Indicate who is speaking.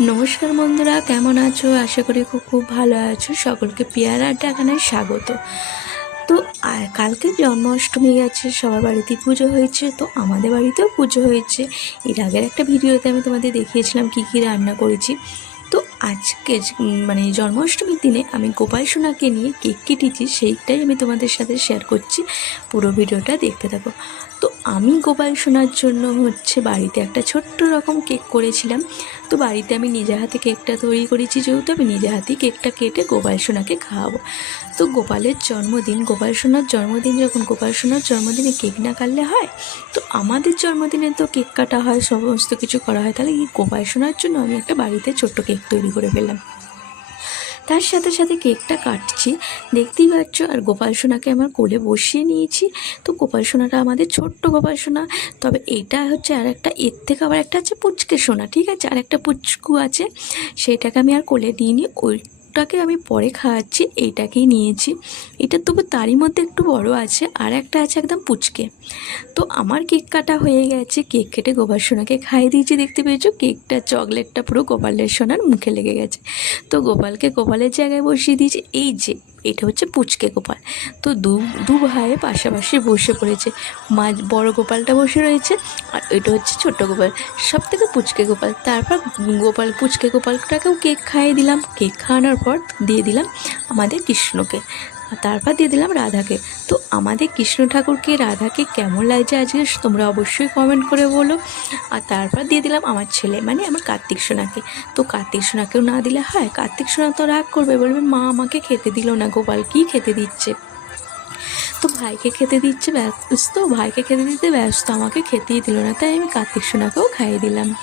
Speaker 1: নমস্কার বন্ধুরা, কেমন আছো? আশা করি খুব খুব ভালো আছো। সকলকে পেয়ারা ডাকানায় স্বাগত। তো, আর কালকে জন্মাষ্টমী গেছে, সবার বাড়িতে পুজো হয়েছে, তো আমাদের বাড়িতেও পুজো হয়েছে। এর আগের একটা ভিডিওতে আমি তোমাদের দেখিয়েছিলাম কী কী রান্না করেছি। তো আজকে মানে জন্মাষ্টমীর দিনে আমি গোপাল সোনাকে নিয়ে কেক কেটেছি, সেইটাই আমি তোমাদের সাথে শেয়ার করছি। পুরো ভিডিওটা দেখতে থাকো। তো আমি গোপাল সোনার জন্য হচ্ছে বাড়িতে একটা ছোট্ট রকম কেক করেছিলাম। তো বাড়িতে আমি নিজে হাতে কেকটা তৈরি করেছি, যেহেতু আমি নিজে হাতেই কেকটা কেটে গোপাল সোনাকে খাওয়াবো। তো গোপালের জন্মদিন, গোপাল সোনার জন্মদিন, যখন গোপাল সোনার জন্মদিনে কেক না কাটলে হয়, তো আমাদের জন্মদিনে তো কেক কাটা হয়, সমস্ত কিছু করা হয়, তাহলে এই গোপাল সোনার জন্য আমি একটা বাড়িতে ছোট্ট কেক তৈরি করে ফেললাম। তার সাথে সাথে কেকটা কাটছি। দেখতেই পাচ্ছ, আর গোপাল সোনাকে আমার কোলে বসিয়ে নিয়েছি। তো গোপাল সোনাটা আমাদের ছোট্ট গোপাল সোনা। তবে এটা হচ্ছে আর একটা, এর থেকে আবার একটা আছে পুচকে সোনা, ঠিক আছে? আর একটা পুচকু আছে। সেটাকে আমি আর কোলে নিয়ে নিই ওইটাকে আমি পরে খাওয়াচ্ছি, এইটাকেই নিয়েছি। এটা তবু তারই মধ্যে একটু বড় আছে, আর একটা আছে একদম পুচকে। তো আমার কেক কাটা হয়ে গেছে, কেক কেটে গোপাল সোনাকে খাইয়ে দিয়েছি, দেখতে পেয়েছ? কেকটা, চকলেটটা পুরো গোপালের সোনার মুখে লেগে গেছে। তো গোপালকে গোপালের জায়গায় বসিয়ে দিয়েছি, এই যে এটা হচ্ছে পুচকে গোপাল। তো দু দু ভাইয়ে পাশাপাশি বসে পড়েছে। মাঝ বড় গোপালটা বসে রয়েছে আর এটা হচ্ছে ছোট্ট গোপাল। সব থেকে পুচকে গোপাল। তারপর গোপাল, পুচকে গোপালটাকেও কেক খাইয়ে দিলাম। কেক খাওয়ানোর পর দিয়ে দিলাম আমাদের কৃষ্ণকে। তারপর দিয়ে দিলাম রাধাকে। তো আমাদের কৃষ্ণ ঠাকুরকে, রাধাকে কেমন লাগছে আজকে তোমরা অবশ্যই কমেন্ট করে বলো। আর তারপর দিয়ে দিলাম আমার ছেলে মানে আমার কার্তিক সোনাকে। তো কার্তিক সোনাকেও না দিলে হয়? কার্তিক সোনা তো রাগ করবে, বলবে, মা আমাকে খেতে দিল না গোপাল, কি খেতে দিচ্ছে? তো ভাইকে খেতে দিচ্ছে ব্যস্ত, ভাইকে খেতে দিতে ব্যস্ত, আমাকে খেতেই দিল না, তাই আমি কার্তিক সোনাকেও খাইয়ে দিলাম।